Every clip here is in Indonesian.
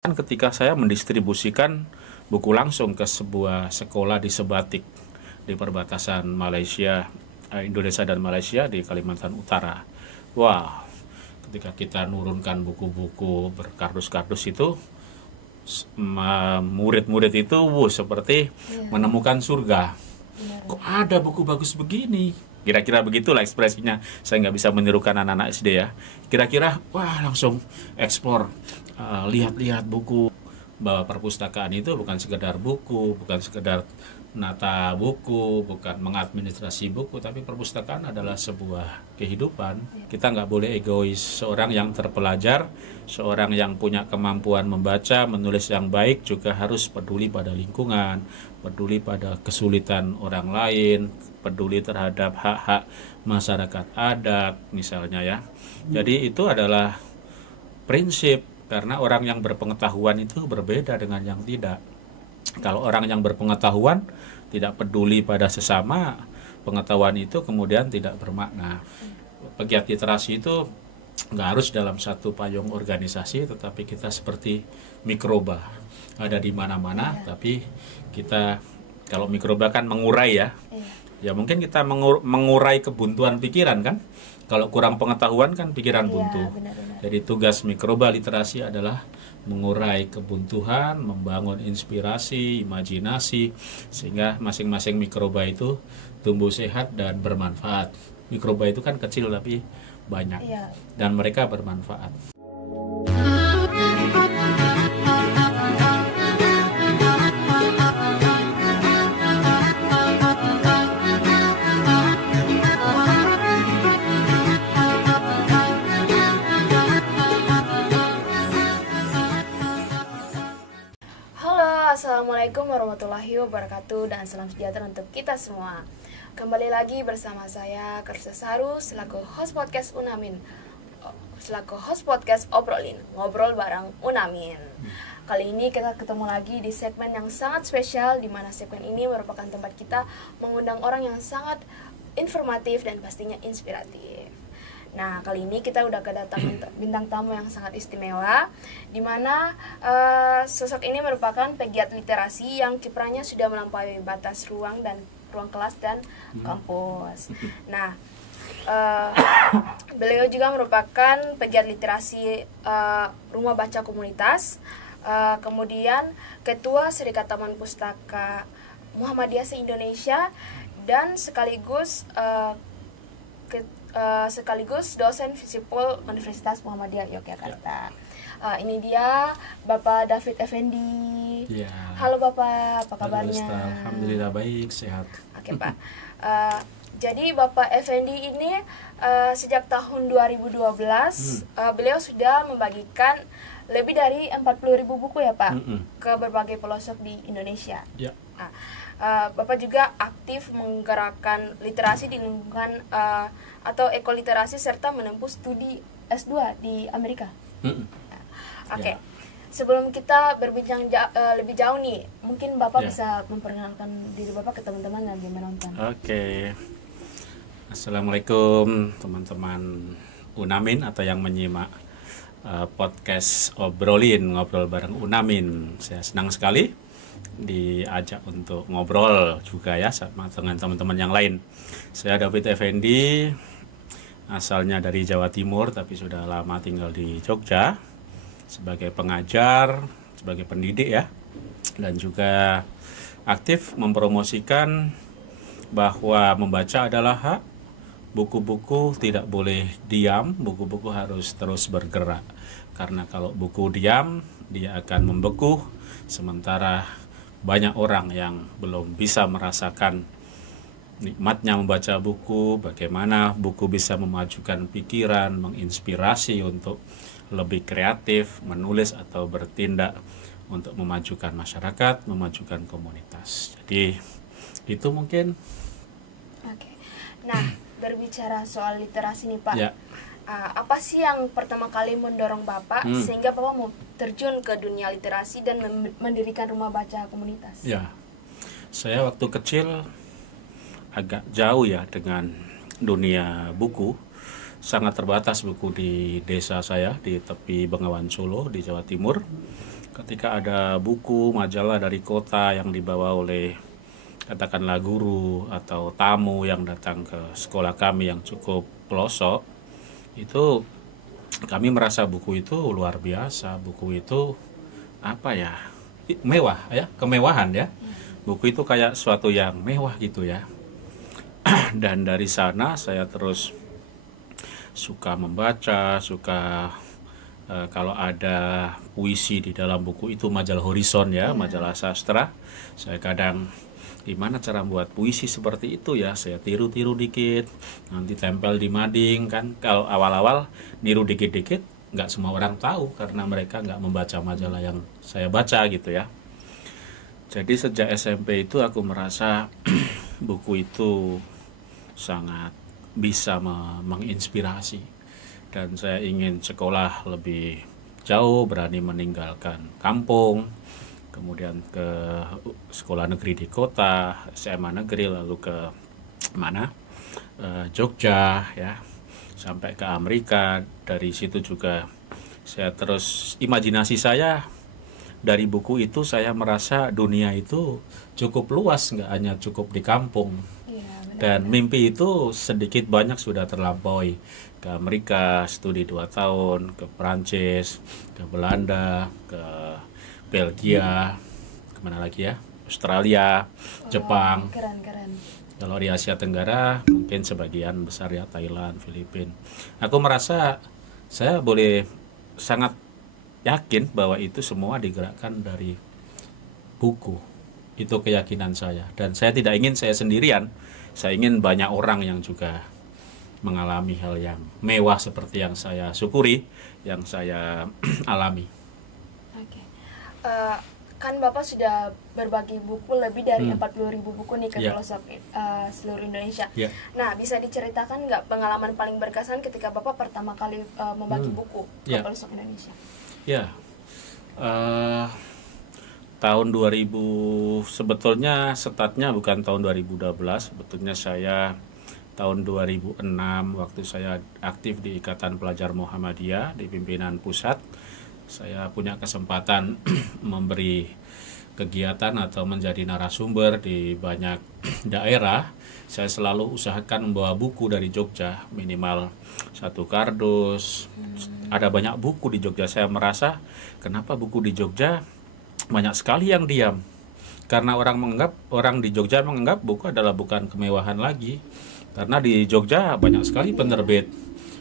Ketika saya mendistribusikan buku langsung ke sebuah sekolah di Sebatik di perbatasan Indonesia dan Malaysia di Kalimantan Utara. Wah, ketika kita nurunkan buku-buku berkardus-kardus itu, murid-murid itu seperti menemukan surga. Kok ada buku bagus begini? Kira-kira begitulah ekspresinya. Saya nggak bisa menirukan anak-anak SD ya. Kira-kira, wah langsung eksplor, lihat-lihat buku. Bahwa perpustakaan itu bukan sekedar buku, bukan sekedar nata buku, bukan mengadministrasi buku, tapi perpustakaan adalah sebuah kehidupan. Kita nggak boleh egois. Seorang yang terpelajar, seorang yang punya kemampuan membaca, menulis yang baik juga harus peduli pada lingkungan, peduli pada kesulitan orang lain, peduli terhadap hak-hak masyarakat adat misalnya ya. Jadi itu adalah prinsip, karena orang yang berpengetahuan itu berbeda dengan yang tidak. Kalau orang yang berpengetahuan tidak peduli pada sesama, pengetahuan itu kemudian tidak bermakna. Pegiat literasi itu nggak harus dalam satu payung organisasi, tetapi kita seperti mikroba, ada di mana-mana. Tapi kita, kalau mikroba kan mengurai ya, ya mungkin kita mengurai kebuntuan pikiran kan. Kalau kurang pengetahuan kan pikiran buntu. Jadi tugas mikroba literasi adalah mengurai kebuntuan, membangun inspirasi, imajinasi, sehingga masing-masing mikroba itu tumbuh sehat dan bermanfaat. Mikroba itu kan kecil tapi banyak, dan mereka bermanfaat. Assalamualaikum warahmatullahi wabarakatuh dan salam sejahtera untuk kita semua. Kembali lagi bersama saya Karsa Saru selaku host podcast Unamin, selaku host podcast Obrolin, ngobrol bareng Unamin. Kali ini kita ketemu lagi di segmen yang sangat spesial, di mana segmen ini merupakan tempat kita mengundang orang yang sangat informatif dan pastinya inspiratif. Nah, kali ini kita udah kedatangan bintang tamu yang sangat istimewa, di mana sosok ini merupakan pegiat literasi yang kiprahnya sudah melampaui batas ruang kelas dan kampus. Nah, beliau juga merupakan pegiat literasi Rumah Baca Komunitas, kemudian Ketua Serikat Taman Pustaka Muhammadiyah se-Indonesia, dan sekaligus dosen Visipol Universitas Muhammadiyah Yogyakarta. Ini dia Bapak David Effendi. Halo Bapak, apa kabarnya? Alhamdulillah baik, sehat. Oke Pak. Jadi Bapak Effendi ini sejak tahun 2012 beliau sudah membagikan lebih dari 40.000 buku ya Pak ke berbagai pelosok di Indonesia. Nah, Bapak juga aktif menggerakkan literasi di lingkungan atau ekoliterasi serta menempuh studi S2 di Amerika. Oke. Sebelum kita berbincang lebih jauh nih, mungkin Bapak bisa memperkenalkan diri Bapak ke teman-teman yang menonton. Oke. Assalamualaikum teman-teman Unamin atau yang menyimak podcast Obrolin, ngobrol bareng Unamin. Saya senang sekali diajak untuk ngobrol juga ya sama dengan teman-teman yang lain. Saya David Effendi, asalnya dari Jawa Timur tapi sudah lama tinggal di Jogja sebagai pengajar, sebagai pendidik ya, dan juga aktif mempromosikan bahwa membaca adalah hak. Buku-buku tidak boleh diam, buku-buku harus terus bergerak, karena kalau buku diam dia akan membeku, sementara banyak orang yang belum bisa merasakan nikmatnya membaca buku, bagaimana buku bisa memajukan pikiran, menginspirasi untuk lebih kreatif, menulis atau bertindak untuk memajukan masyarakat, memajukan komunitas. Jadi itu mungkin. Oke. Nah, berbicara soal literasi nih Pak, apa sih yang pertama kali mendorong Bapak sehingga Bapak mau terjun ke dunia literasi dan mendirikan Rumah Baca Komunitas? Ya, saya waktu kecil agak jauh ya dengan dunia buku. Sangat terbatas buku di desa saya di tepi Bengawan Solo di Jawa Timur. ketika ada buku majalah dari kota yang dibawa oleh katakanlah guru atau tamu yang datang ke sekolah kami yang cukup pelosok, itu kami merasa buku itu luar biasa, buku itu apa ya, mewah ya, kemewahan ya. Buku itu kayak sesuatu yang mewah gitu ya. Dan dari sana saya terus suka membaca, suka kalau ada puisi di dalam buku itu, majalah Horizon ya, majalah sastra, saya kadang gimana cara membuat puisi seperti itu ya, saya tiru-tiru dikit, nanti tempel di mading kan. Kalau awal-awal niru dikit-dikit, nggak semua orang tahu karena mereka nggak membaca majalah yang saya baca gitu ya. Jadi sejak SMP itu aku merasa buku itu sangat bisa menginspirasi. Dan saya ingin sekolah lebih jauh, berani meninggalkan kampung, kemudian ke sekolah negeri di kota, SMA negeri, lalu ke mana, Jogja ya, sampai ke Amerika. Dari situ juga saya terus, imajinasi saya dari buku itu saya merasa dunia itu cukup luas, nggak hanya cukup di kampung. Dan mimpi itu sedikit banyak sudah terlampaui. Ke Amerika studi 2 tahun, ke Perancis, ke Belanda, ke Belgia, kemana lagi ya, Australia, Jepang. Keren. Kalau di Asia Tenggara mungkin sebagian besar ya, Thailand, Filipina. Aku merasa saya boleh sangat yakin bahwa itu semua digerakkan dari buku. Itu keyakinan saya. Dan saya tidak ingin saya sendirian. Saya ingin banyak orang yang juga mengalami hal yang mewah seperti yang saya syukuri, yang saya alami. Oke. Kan Bapak sudah berbagi buku lebih dari 40.000 buku nih ke pelosok seluruh Indonesia. Nah, bisa diceritakan nggak pengalaman paling berkesan ketika Bapak pertama kali membagi buku ke pelosok Indonesia? Ya, tahun 2000, sebetulnya startnya bukan tahun 2012, sebetulnya saya tahun 2006 waktu saya aktif di Ikatan Pelajar Muhammadiyah di pimpinan pusat. Saya punya kesempatan memberi kegiatan atau menjadi narasumber di banyak daerah. Saya selalu usahakan membawa buku dari Jogja, minimal 1 kardus. Ada banyak buku di Jogja. Saya merasa kenapa buku di Jogja banyak sekali yang diam. Karena orang di Jogja menganggap buku adalah bukan kemewahan lagi. Karena di Jogja banyak sekali penerbit,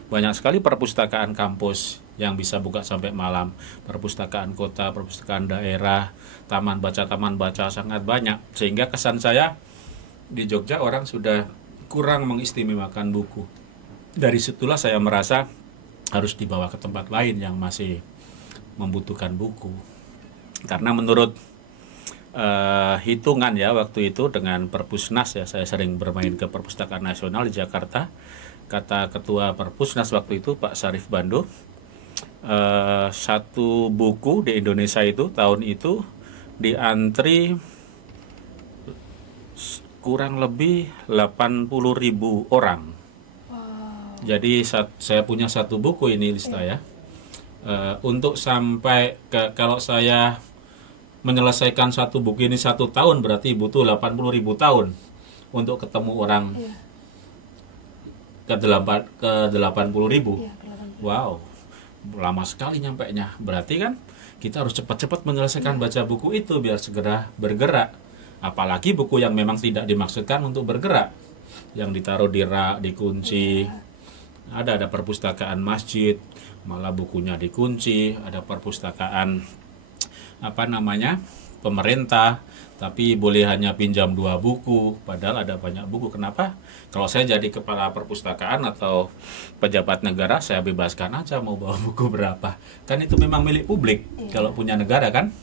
banyak sekali perpustakaan kampus yang bisa buka sampai malam, perpustakaan kota, perpustakaan daerah, taman baca sangat banyak. Sehingga kesan saya di Jogja orang sudah kurang mengistimewakan buku. Dari situlah saya merasa harus dibawa ke tempat lain yang masih membutuhkan buku. Karena menurut hitungan ya waktu itu dengan Perpusnas ya, saya sering bermain ke Perpustakaan Nasional di Jakarta. Kata Ketua Perpusnas waktu itu Pak Sarif Bando, satu buku di Indonesia itu tahun itu diantri kurang lebih 80.000 orang. Jadi saya punya satu buku ini lista ya. Untuk sampai ke, kalau saya menyelesaikan satu buku ini 1 tahun berarti butuh 80.000 tahun untuk ketemu orang ke 80.000. Wow, lama sekali nyampainya. Berarti kan kita harus cepat-cepat menyelesaikan baca buku itu biar segera bergerak. Apalagi buku yang memang tidak dimaksudkan untuk bergerak, yang ditaruh di rak, dikunci. Ada perpustakaan masjid, malah bukunya dikunci. Ada perpustakaan pemerintah, tapi boleh hanya pinjam 2 buku, padahal ada banyak buku. Kenapa? Kalau saya jadi kepala perpustakaan atau pejabat negara, saya bebaskan aja mau bawa buku berapa. Kan itu memang milik publik kalau punya negara kan.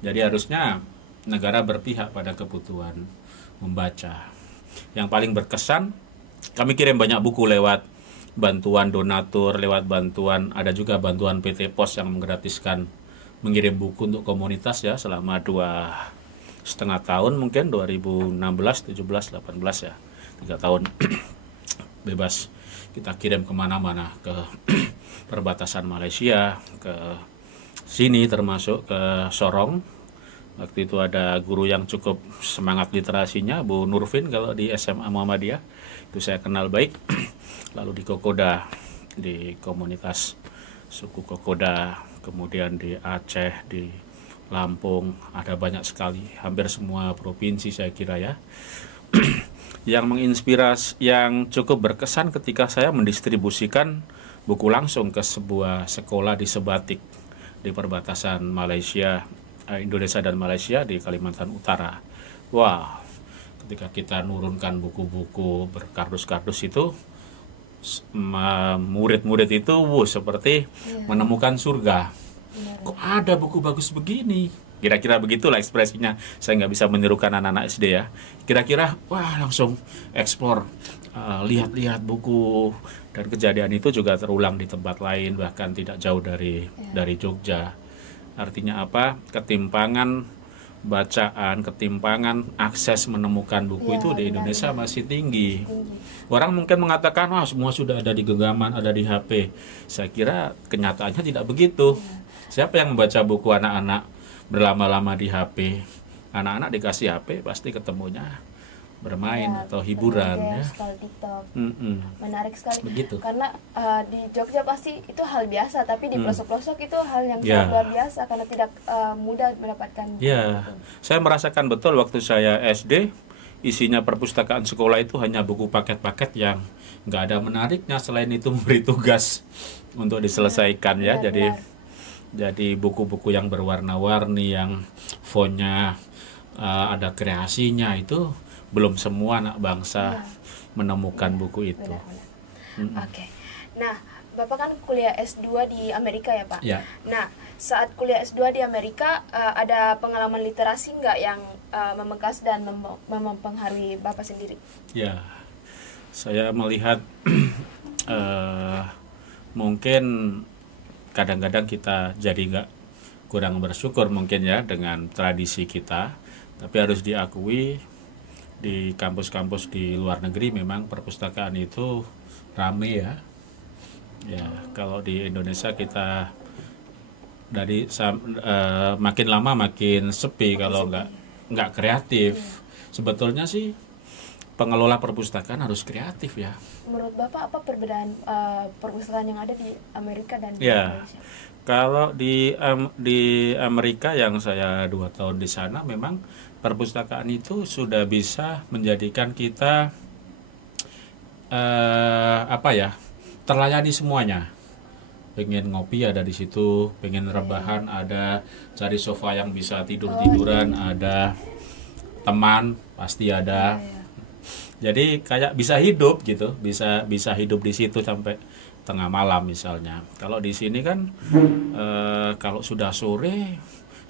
Jadi harusnya negara berpihak pada kebutuhan membaca. Yang paling berkesan, kami kirim banyak buku lewat bantuan donatur, lewat bantuan, ada juga bantuan PT Pos yang menggratiskan mengirim buku untuk komunitas ya selama 2,5 tahun, mungkin 2016, 17, 18 ya, 3 tahun bebas kita kirim kemana-mana, ke perbatasan Malaysia, ke sini, termasuk ke Sorong. Waktu itu ada guru yang cukup semangat literasinya, Bu Nurvin kalau di SMA Muhammadiyah. Itu saya kenal baik. Lalu di Kokoda, di komunitas suku Kokoda, kemudian di Aceh, di Lampung, ada banyak sekali, hampir semua provinsi saya kira ya. Yang menginspirasi, yang cukup berkesan ketika saya mendistribusikan buku langsung ke sebuah sekolah di Sebatik, di perbatasan Malaysia, Indonesia dan Malaysia di Kalimantan Utara. Wah, ketika kita nurunkan buku-buku berkardus-kardus itu, murid-murid itu seperti menemukan surga. Kok ada buku bagus begini? Kira-kira begitulah ekspresinya. Saya nggak bisa menirukan anak-anak SD ya. Kira-kira, wah langsung eksplor, lihat-lihat buku. Dan kejadian itu juga terulang di tempat lain, bahkan tidak jauh dari Jogja. Artinya apa? Ketimpangan bacaan, ketimpangan akses menemukan buku itu di Indonesia masih tinggi. Orang mungkin mengatakan, wah semua sudah ada di genggaman, ada di HP. Saya kira kenyataannya tidak begitu. Siapa yang membaca buku anak-anak berlama-lama di HP? Anak-anak dikasih HP pasti ketemunya bermain atau hiburan ya. TikTok. Menarik sekali. Begitu. Karena di Jogja pasti itu hal biasa, tapi di pelosok-pelosok itu hal yang sangat luar biasa karena tidak mudah mendapatkan. Ya, saya merasakan betul waktu saya SD, isinya perpustakaan sekolah itu hanya buku paket-paket yang nggak ada menariknya, selain itu memberi tugas untuk diselesaikan ya. Jadi buku-buku yang berwarna-warni, yang fontnya ada kreasinya, itu belum semua anak bangsa menemukan buku itu. Oke. Nah, Bapak kan kuliah S2 di Amerika ya, Pak? Ya. Nah, saat kuliah S2 di Amerika, ada pengalaman literasi nggak yang membekas dan mempengaruhi Bapak sendiri? Ya, saya melihat mungkin kadang-kadang kita jadi nggak kurang bersyukur mungkin ya dengan tradisi kita, tapi harus diakui di kampus-kampus di luar negeri memang perpustakaan itu rame ya. Ya, kalau di Indonesia kita makin lama makin sepi kalau nggak kreatif. Sebetulnya sih pengelola perpustakaan harus kreatif ya. Menurut Bapak apa perbedaan perpustakaan yang ada di Amerika dan di Indonesia? Kalau di Amerika yang saya 2 tahun di sana, memang perpustakaan itu sudah bisa menjadikan kita terlayani semuanya. Pengen ngopi ada di situ, pengen rebahan ada, cari sofa yang bisa tidur-tiduran ada, teman pasti ada. Jadi kayak bisa hidup gitu, bisa hidup di situ sampai tengah malam misalnya. Kalau di sini kan kalau sudah sore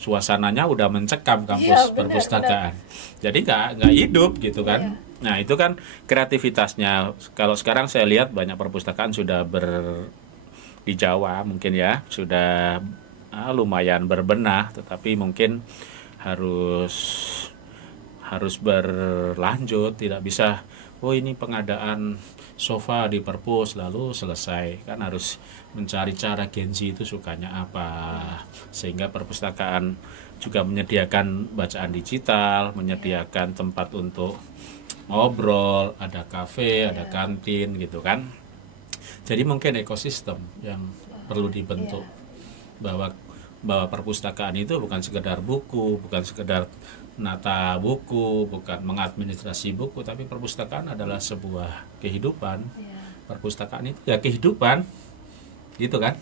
suasananya udah mencekam kampus perpustakaan. Jadi nggak hidup gitu kan. Nah itu kan kreativitasnya. Kalau sekarang saya lihat banyak perpustakaan sudah di Jawa mungkin ya sudah lumayan berbenah, tetapi mungkin harus berlanjut, tidak bisa ini pengadaan sofa di perpus lalu selesai, kan harus mencari cara Gen Z itu sukanya apa, sehingga perpustakaan juga menyediakan bacaan digital, menyediakan tempat untuk ngobrol, ada kafe, ada kantin gitu kan. Jadi mungkin ekosistem yang perlu dibentuk, bahwa perpustakaan itu bukan sekedar buku, bukan sekedar nata buku, bukan mengadministrasi buku, tapi perpustakaan adalah sebuah kehidupan. Perpustakaan itu ya kehidupan, gitu kan?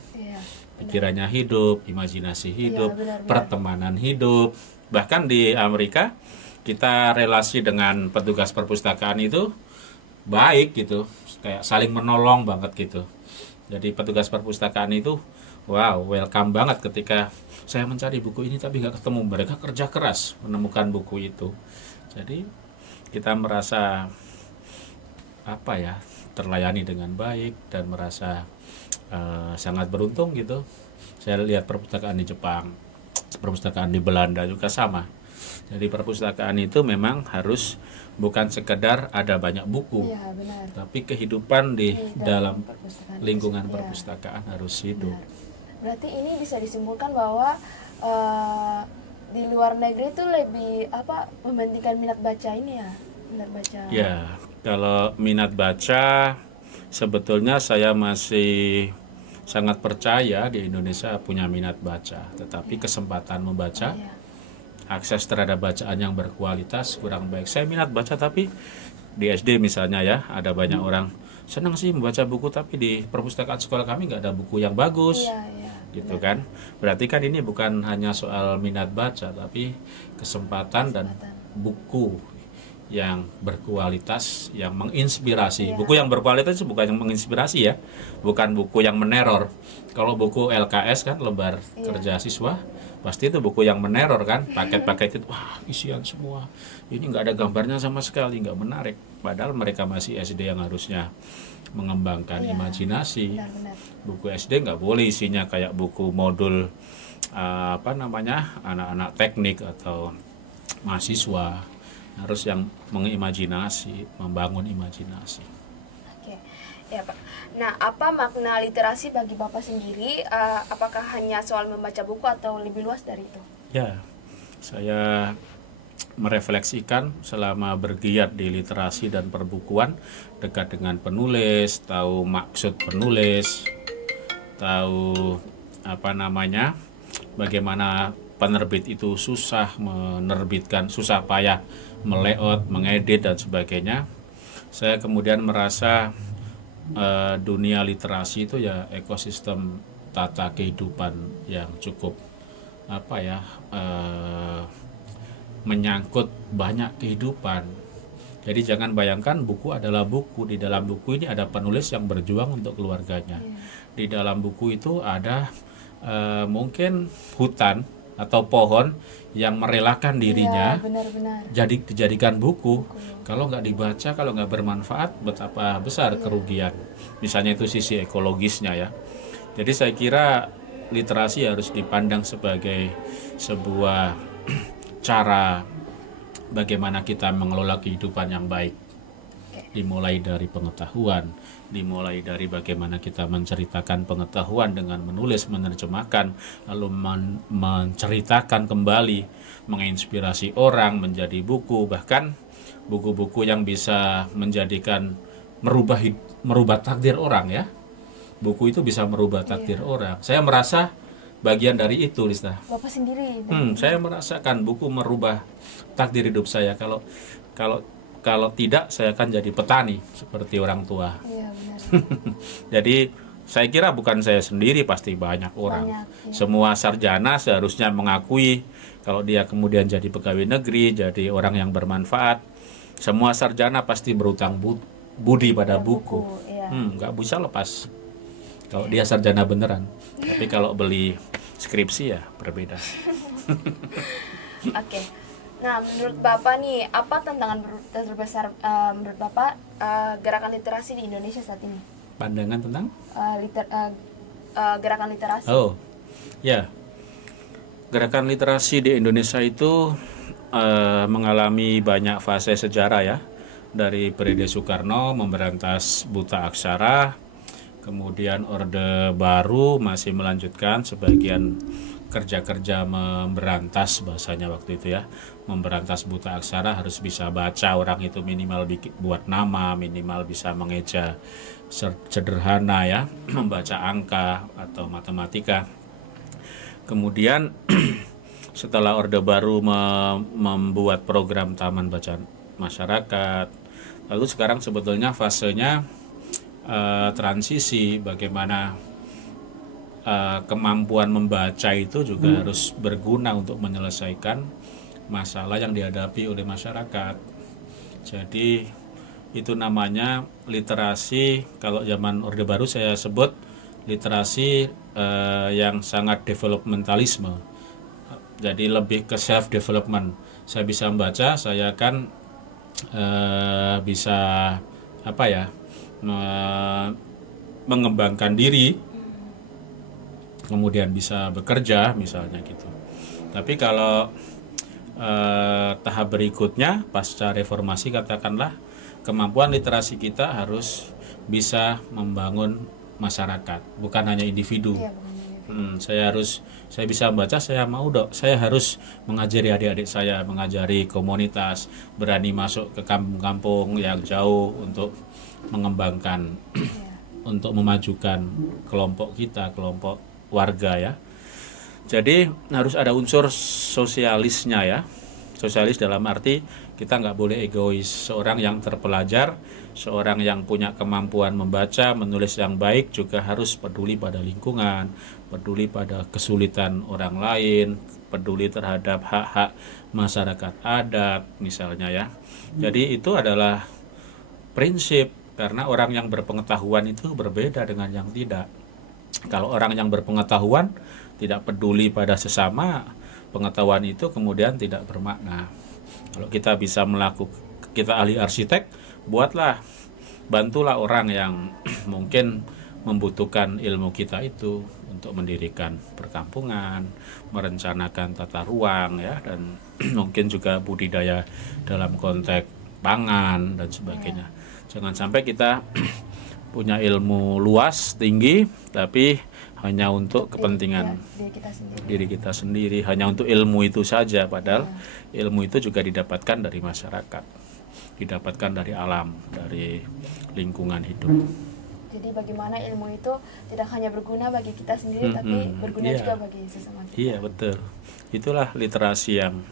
Pikirannya hidup, imajinasi hidup, pertemanan hidup. Bahkan di Amerika kita relasi dengan petugas perpustakaan itu baik gitu, kayak saling menolong banget gitu. Jadi petugas perpustakaan itu welcome banget ketika saya mencari buku ini tapi nggak ketemu. Mereka kerja keras menemukan buku itu. Jadi kita merasa terlayani dengan baik dan merasa sangat beruntung gitu. Saya lihat perpustakaan di Jepang, perpustakaan di Belanda juga sama. Jadi perpustakaan itu memang harus bukan sekedar ada banyak buku, tapi kehidupan di dalam lingkungan perpustakaan harus hidup. Berarti ini bisa disimpulkan bahwa di luar negeri itu lebih mementingkan minat baca ini ya, minat baca. Ya, kalau minat baca sebetulnya saya masih sangat percaya di Indonesia punya minat baca, tetapi kesempatan membaca, akses terhadap bacaan yang berkualitas kurang baik. Saya minat baca tapi di SD misalnya ya, ada banyak orang senang sih membaca buku, tapi di perpustakaan sekolah kami nggak ada buku yang bagus. Gitu kan, berarti kan ini bukan hanya soal minat baca, tapi kesempatan dan buku yang berkualitas, yang menginspirasi. Buku yang berkualitas itu bukan yang menginspirasi ya, bukan buku yang meneror. Kalau buku LKS kan, lembar kerja siswa, pasti itu buku yang meneror kan, paket-paket itu, wah isian semua, ini nggak ada gambarnya sama sekali, nggak menarik. Padahal mereka masih SD yang harusnya mengembangkan imajinasi. Benar-benar. Buku SD nggak boleh isinya kayak buku modul anak-anak teknik atau mahasiswa. Harus yang mengimajinasi, membangun imajinasi. Oke, ya Pak. Nah, apa makna literasi bagi Bapak sendiri? Apakah hanya soal membaca buku atau lebih luas dari itu? Ya, saya merefleksikan selama bergiat di literasi dan perbukuan, dekat dengan penulis, tahu maksud penulis, tahu bagaimana penerbit itu susah menerbitkan, susah payah melayout, mengedit dan sebagainya. Saya kemudian merasa dunia literasi itu ya ekosistem tata kehidupan yang cukup menyangkut banyak kehidupan. Jadi jangan bayangkan buku adalah buku. Di dalam buku ini ada penulis yang berjuang untuk keluarganya. Di dalam buku itu ada mungkin hutan atau pohon yang merelakan dirinya jadi dijadikan buku. Kalau nggak dibaca, kalau nggak bermanfaat, betapa besar kerugian. Misalnya itu sisi ekologisnya ya. Jadi saya kira literasi harus dipandang sebagai sebuah cara bagaimana kita mengelola kehidupan yang baik. Dimulai dari pengetahuan, dimulai dari bagaimana kita menceritakan pengetahuan dengan menulis, menerjemahkan, lalu menceritakan kembali, menginspirasi orang menjadi buku, bahkan buku-buku yang bisa menjadikan merubah takdir orang ya. Buku itu bisa merubah takdir orang. Saya merasa bagian dari itu, Lista. Bapak sendiri? Saya merasakan buku merubah takdir hidup saya. Kalau tidak, saya akan jadi petani seperti orang tua. Iya, benar. Jadi saya kira bukan saya sendiri, pasti banyak orang. Semua sarjana seharusnya mengakui kalau dia kemudian jadi pegawai negeri, jadi orang yang bermanfaat. Semua sarjana pasti berutang budi pada buku. Nggak bisa lepas. Kalau dia sarjana beneran. Tapi kalau beli skripsi ya berbeda. Oke. Nah, menurut Bapak nih, apa tantangan terbesar menurut Bapak gerakan literasi di Indonesia saat ini? Pandangan tentang? Gerakan literasi. Oh, ya. Gerakan literasi di Indonesia itu mengalami banyak fase sejarah ya. Dari periode Soekarno memberantas buta aksara, kemudian Orde Baru masih melanjutkan sebagian kerja-kerja memberantas, bahasanya waktu itu ya, memberantas buta aksara, harus bisa baca orang itu, minimal buat nama, minimal bisa mengeja sederhana ya, membaca angka atau matematika. Kemudian setelah Orde Baru membuat program Taman Bacaan Masyarakat, lalu sekarang sebetulnya fasenya transisi, bagaimana kemampuan membaca itu juga harus berguna untuk menyelesaikan masalah yang dihadapi oleh masyarakat. Jadi itu namanya literasi, kalau zaman Orde Baru saya sebut literasi yang sangat developmentalisme. Jadi lebih ke self development. Saya bisa membaca, saya akan bisa mengembangkan diri, kemudian bisa bekerja misalnya gitu. Tapi kalau tahap berikutnya pasca reformasi, katakanlah kemampuan literasi kita harus bisa membangun masyarakat, bukan hanya individu. Saya bisa membaca, saya mau dok, saya harus mengajari adik-adik saya, mengajari komunitas, berani masuk ke kampung-kampung yang jauh untuk mengembangkan, untuk memajukan kelompok kita, kelompok warga ya. Jadi harus ada unsur sosialisnya ya. Sosialis dalam arti kita nggak boleh egois. Seorang yang terpelajar, seorang yang punya kemampuan membaca, menulis yang baik juga harus peduli pada lingkungan, peduli pada kesulitan orang lain, peduli terhadap hak-hak masyarakat adat misalnya ya. Jadi itu adalah prinsip, karena orang yang berpengetahuan itu berbeda dengan yang tidak. Kalau orang yang berpengetahuan tidak peduli pada sesama, pengetahuan itu kemudian tidak bermakna. Kalau kita bisa melakukan, kita ahli arsitek, bantulah orang yang mungkin membutuhkan ilmu kita itu untuk mendirikan perkampungan, merencanakan tata ruang ya, dan mungkin juga budidaya dalam konteks pangan dan sebagainya. Jangan sampai kita punya ilmu luas, tinggi, tapi hanya untuk kepentingan diri kita sendiri, hanya untuk ilmu itu saja, padahal ilmu itu juga didapatkan dari masyarakat, didapatkan dari alam, dari lingkungan hidup. Jadi bagaimana ilmu itu tidak hanya berguna bagi kita sendiri, tapi berguna juga bagi sesama kita. Iya, betul. Itulah literasi yang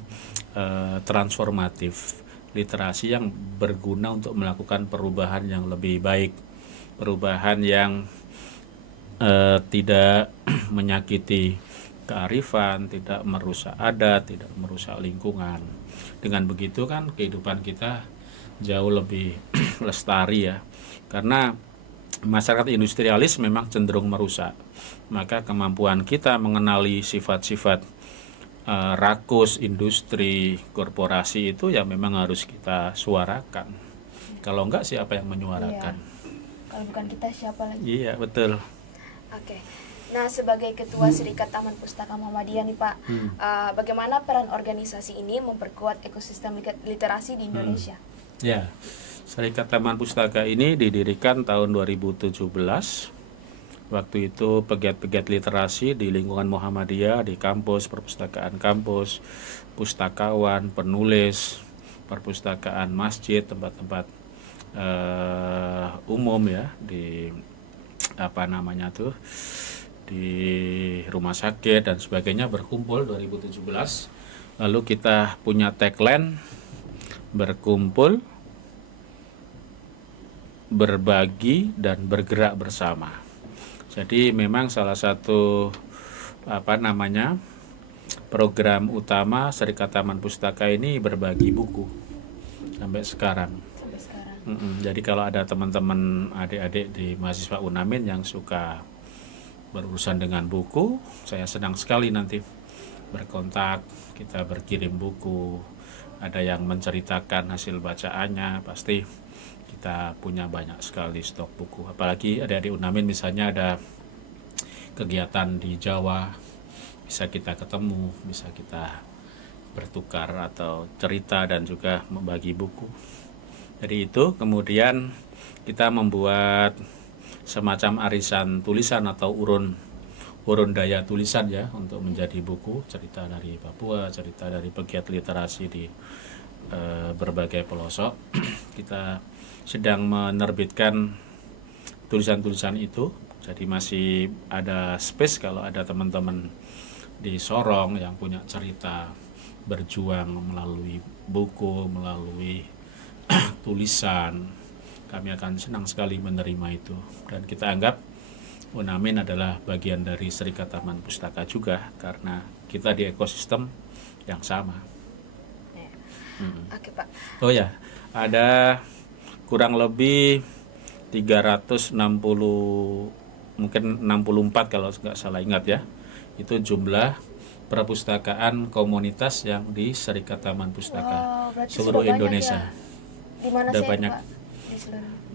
transformatif, literasi yang berguna untuk melakukan perubahan yang lebih baik, perubahan yang tidak menyakiti kearifan, tidak merusak adat, tidak merusak lingkungan. Dengan begitu kan kehidupan kita jauh lebih lestari ya. Karena masyarakat industrialis memang cenderung merusak. Maka kemampuan kita mengenali sifat-sifat rakus, industri, korporasi itu ya memang harus kita suarakan. Kalau enggak, siapa yang menyuarakan? Kalau bukan kita, siapa lagi? Iya, betul. Oke. Nah, sebagai Ketua Serikat Taman Pustaka Muhammadiyah nih Pak, bagaimana peran organisasi ini memperkuat ekosistem literasi di Indonesia? Ya, Serikat Taman Pustaka ini didirikan tahun 2017. Waktu itu pegiat-pegiat literasi di lingkungan Muhammadiyah, di kampus, perpustakaan kampus, pustakawan, penulis, perpustakaan masjid, tempat-tempat umum ya, di di rumah sakit dan sebagainya berkumpul 2017. Lalu kita punya tagline, berkumpul, berbagi, dan bergerak bersama. Jadi memang salah satu program utama Serikat Taman Pustaka ini berbagi buku sampai sekarang. Jadi kalau ada teman-teman adik-adik di mahasiswa Unamin yang suka berurusan dengan buku, saya senang sekali nanti berkontak, kita berkirim buku, ada yang menceritakan hasil bacaannya, pasti kita punya banyak sekali stok buku. Apalagi adik-adik Unamin misalnya ada kegiatan di Jawa, bisa kita ketemu, bisa kita bertukar atau cerita dan juga membagi buku. Jadi itu kemudian kita membuat semacam arisan tulisan atau urun daya tulisan ya, untuk menjadi buku, cerita dari Papua, cerita dari pegiat literasi di berbagai pelosok. Kita sedang menerbitkan tulisan-tulisan itu, jadi masih ada space kalau ada teman-teman di Sorong yang punya cerita berjuang melalui buku, melalui tulisan, kami akan senang sekali menerima itu. Dan kita anggap Unamin adalah bagian dari Serikat Taman Pustaka juga, karena kita di ekosistem yang sama. Oke Pak. Oh ya, ada kurang lebih 360, mungkin 64 kalau nggak salah ingat ya, itu jumlah perpustakaan komunitas yang di Serikat Taman Pustaka seluruh Indonesia. Di mana ada banyak Pak?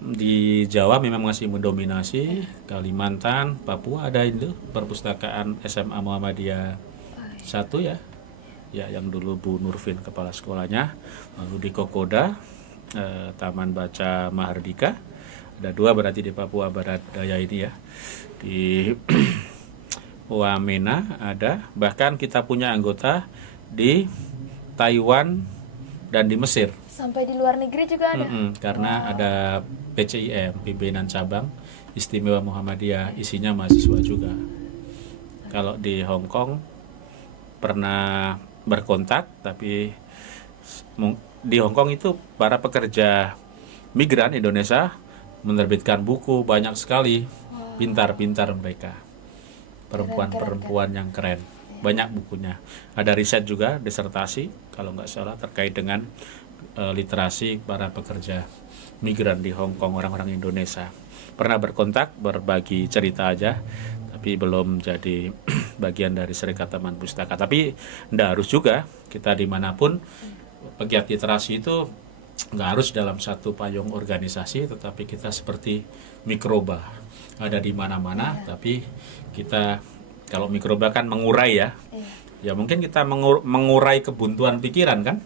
Di Jawa memang masih mendominasi, Kalimantan, Papua ada itu perpustakaan SMA Muhammadiyah 1 ya, yang dulu Bu Nurfin kepala sekolahnya. Lalu di Kokoda, Taman Baca Mahardika, ada 2 berarti di Papua Barat Daya ini ya. Di Wamena ada, bahkan kita punya anggota di Taiwan dan di Mesir. Sampai di luar negeri juga ada. Karena ada PCIM, pimpinan cabang Istimewa Muhammadiyah, isinya mahasiswa juga. Kalau di Hong Kong pernah berkontak, tapi di Hong Kong itu para pekerja migran Indonesia menerbitkan buku banyak sekali. Pintar-pintar mereka, perempuan-perempuan yang keren, banyak bukunya. Ada riset juga, disertasi kalau nggak salah terkait dengan literasi para pekerja migran di Hong Kong, orang-orang Indonesia. Pernah berkontak, berbagi cerita aja, tapi belum jadi bagian dari Serikat Taman Pustaka. Tapi nggak harus juga, kita dimanapun pegiat literasi itu nggak harus dalam satu payung organisasi, tetapi kita seperti mikroba, ada di mana-mana. Tapi kita, kalau mikroba kan mengurai ya mungkin kita mengurai kebuntuan pikiran kan.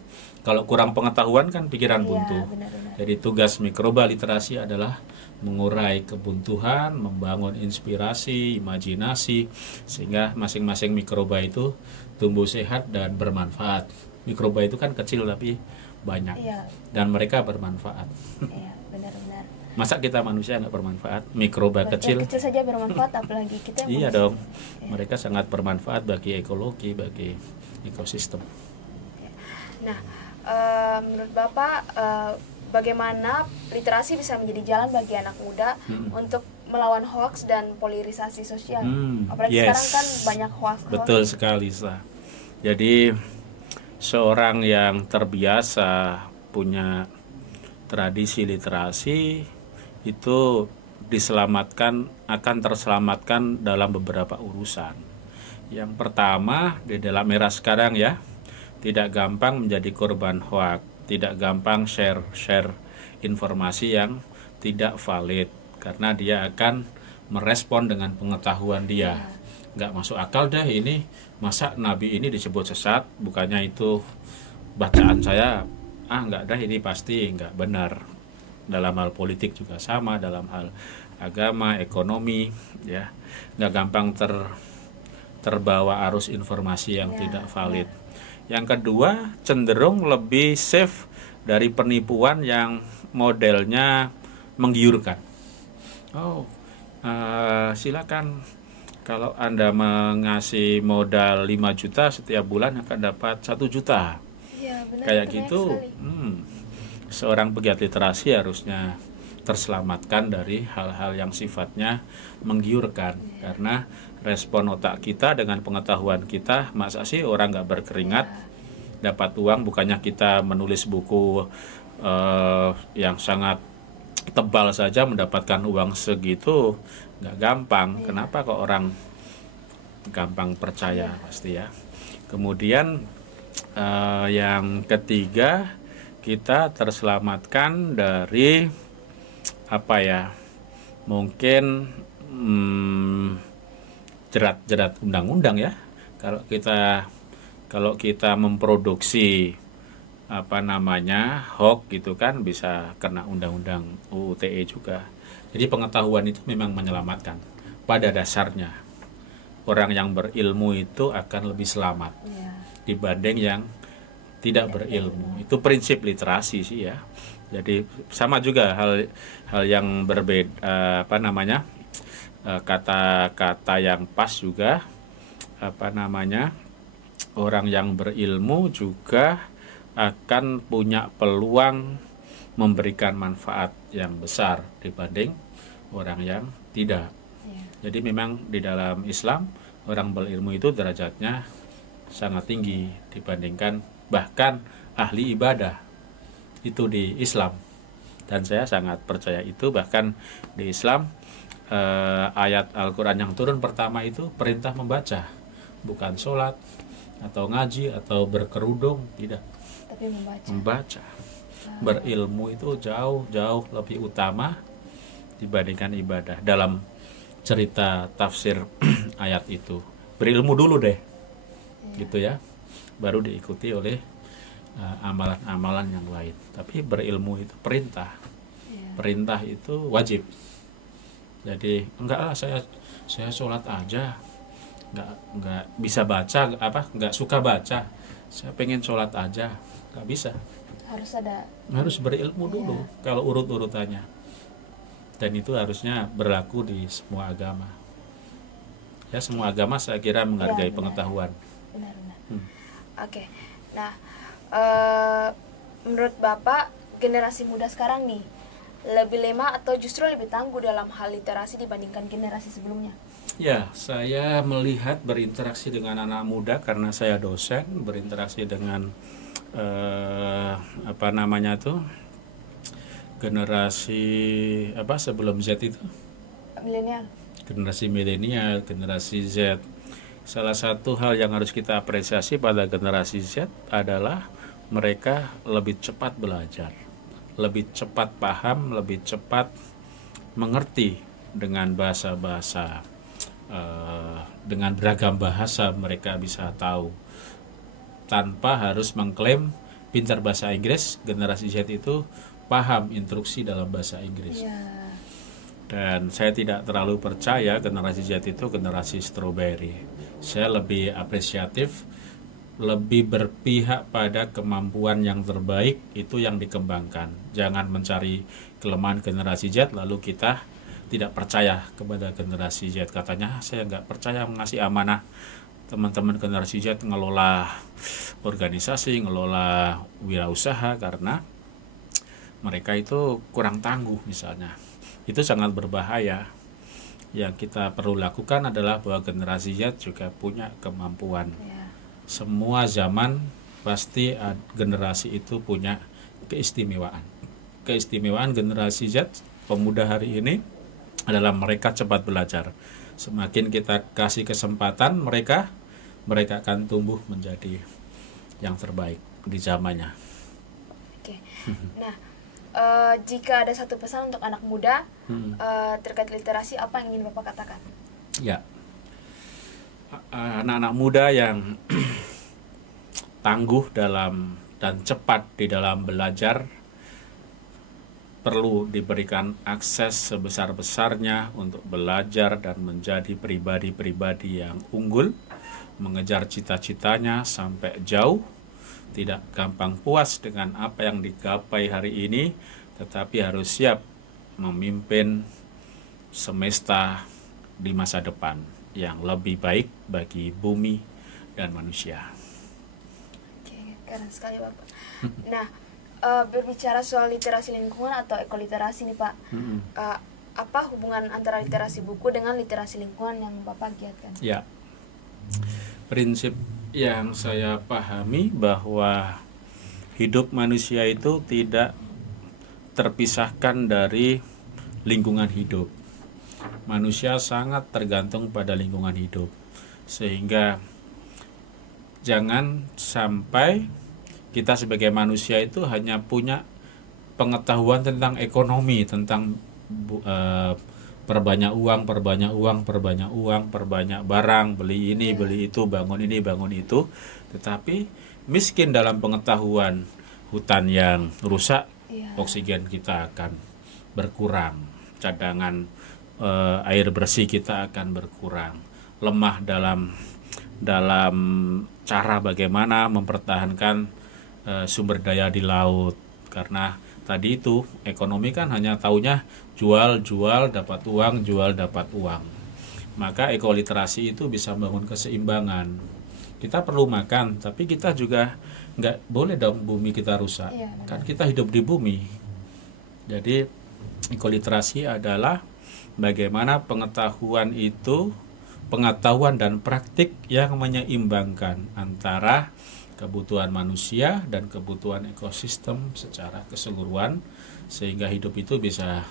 Kalau kurang pengetahuan kan pikiran buntu. Jadi tugas mikroba literasi adalah mengurai kebuntuan, membangun inspirasi, imajinasi, sehingga masing-masing mikroba itu tumbuh sehat dan bermanfaat. Mikroba itu kan kecil tapi banyak, dan mereka bermanfaat. Benar-benar. Masa kita manusia nggak bermanfaat? Mikroba kecil saja bermanfaat, apalagi kita yang iya dong. Mereka sangat bermanfaat bagi ekologi, bagi ekosistem. Nah, menurut Bapak, bagaimana literasi bisa menjadi jalan bagi anak muda untuk melawan hoax dan polarisasi sosial? Apalagi sekarang kan banyak hoax. Betul sekali, Sa. Jadi seorang yang terbiasa punya tradisi literasi itu akan terselamatkan dalam beberapa urusan. Yang pertama, di dalam era sekarang ya, tidak gampang menjadi korban hoax, tidak gampang share informasi yang tidak valid, karena dia akan merespon dengan pengetahuan dia. Nggak masuk akal dah ini, masa Nabi ini disebut sesat, bukannya itu bacaan saya, nggak dah, ini pasti nggak benar. Dalam hal politik juga sama, dalam hal agama, ekonomi, ya nggak gampang terbawa arus informasi yang tidak valid. Yang kedua, cenderung lebih safe dari penipuan yang modelnya menggiurkan. Silakan kalau Anda mengasih modal 5 juta setiap bulan akan dapat 1 juta. Kayak gitu. Seorang pegiat literasi harusnya terselamatkan dari hal-hal yang sifatnya menggiurkan, karena respon otak kita dengan pengetahuan kita, masa sih orang nggak berkeringat dapat uang? Bukannya kita menulis buku yang sangat tebal saja mendapatkan uang segitu nggak gampang. Kenapa kok orang gampang percaya? Pasti ya. Kemudian yang ketiga, kita terselamatkan dari mungkin jerat undang-undang ya. Kalau kita memproduksi hoax gitu kan, bisa kena undang-undang UU ITE juga. Jadi pengetahuan itu memang menyelamatkan. Pada dasarnya orang yang berilmu itu akan lebih selamat dibanding yang tidak berilmu. Itu prinsip literasi sih ya. Jadi sama juga hal yang berbeda, kata-kata yang pas juga, orang yang berilmu juga akan punya peluang memberikan manfaat yang besar dibanding orang yang tidak. Jadi memang di dalam Islam orang berilmu itu derajatnya sangat tinggi dibandingkan bahkan ahli ibadah itu di Islam. Dan saya sangat percaya itu. Bahkan di Islam ayat Al-Quran yang turun pertama itu perintah membaca, bukan sholat atau ngaji atau berkerudung, tidak, tapi membaca. Berilmu itu jauh lebih utama dibandingkan ibadah. Dalam cerita tafsir ayat itu, berilmu dulu deh, gitu ya, baru diikuti oleh amalan-amalan yang lain. Tapi berilmu itu perintah, perintah itu wajib. Jadi enggak lah, saya sholat aja, nggak bisa baca, nggak suka baca, saya pengen sholat aja, nggak bisa. Harus berilmu dulu kalau urut-urutannya, dan itu harusnya berlaku di semua agama. Ya, semua agama saya kira menghargai pengetahuan. Benar. Oke. Nah, menurut Bapak, generasi muda sekarang nih lebih lemah atau justru lebih tangguh dalam hal literasi dibandingkan generasi sebelumnya? Ya, saya melihat berinteraksi dengan anak muda karena saya dosen, berinteraksi dengan generasi sebelum Z itu, Milenial. generasi milenial, generasi Z. Salah satu hal yang harus kita apresiasi pada generasi Z adalah mereka lebih cepat belajar, lebih cepat paham, lebih cepat mengerti dengan bahasa-bahasa, dengan beragam bahasa mereka bisa tahu tanpa harus mengklaim pintar bahasa Inggris. Generasi Z itu paham instruksi dalam bahasa Inggris. Dan saya tidak terlalu percaya generasi Z itu generasi strawberry. Saya lebih apresiatif, lebih berpihak pada kemampuan yang terbaik, itu yang dikembangkan. Jangan mencari kelemahan generasi Z lalu kita tidak percaya kepada generasi Z. Katanya saya nggak percaya mengasih amanah teman-teman generasi Z ngelola organisasi, ngelola wirausaha karena mereka itu kurang tangguh misalnya. Itu sangat berbahaya. Yang kita perlu lakukan adalah bahwa generasi Z juga punya kemampuan. Semua zaman pasti generasi itu punya keistimewaan. Keistimewaan generasi Z, pemuda hari ini, adalah mereka cepat belajar. Semakin kita kasih kesempatan mereka akan tumbuh menjadi yang terbaik di zamannya. Oke. Nah, jika ada satu pesan untuk anak muda terkait literasi, apa yang ingin Bapak katakan? Ya, anak-anak muda yang tangguh dalam dan cepat di dalam belajar perlu diberikan akses sebesar-besarnya untuk belajar dan menjadi pribadi-pribadi yang unggul, mengejar cita-citanya sampai jauh. Tidak gampang puas dengan apa yang digapai hari ini, tetapi harus siap memimpin semesta di masa depan yang lebih baik bagi bumi dan manusia. Oke, keren sekali Bapak. Nah, berbicara soal literasi lingkungan atau ekoliterasi nih Pak, apa hubungan antara literasi buku dengan literasi lingkungan yang Bapak giatkan? Ya, prinsip yang saya pahami bahwa hidup manusia itu tidak terpisahkan dari lingkungan hidup. Manusia sangat tergantung pada lingkungan hidup, sehingga jangan sampai kita sebagai manusia itu hanya punya pengetahuan tentang ekonomi, tentang perbanyak uang, perbanyak barang, beli ini, beli itu, bangun ini, bangun itu. Tetapi miskin dalam pengetahuan, hutan yang rusak, oksigen kita akan berkurang, cadangan air bersih kita akan berkurang, lemah dalam cara bagaimana mempertahankan sumber daya di laut. Karena tadi itu ekonomi kan hanya taunya jual dapat uang, jual dapat uang. Maka ekoliterasi itu bisa membangun keseimbangan. Kita perlu makan, tapi kita juga nggak boleh dong bumi kita rusak. Kan kita hidup di bumi. Jadi ekoliterasi adalah bagaimana pengetahuan dan praktik yang menyeimbangkan antara kebutuhan manusia dan kebutuhan ekosistem secara keseluruhan, sehingga hidup itu bisa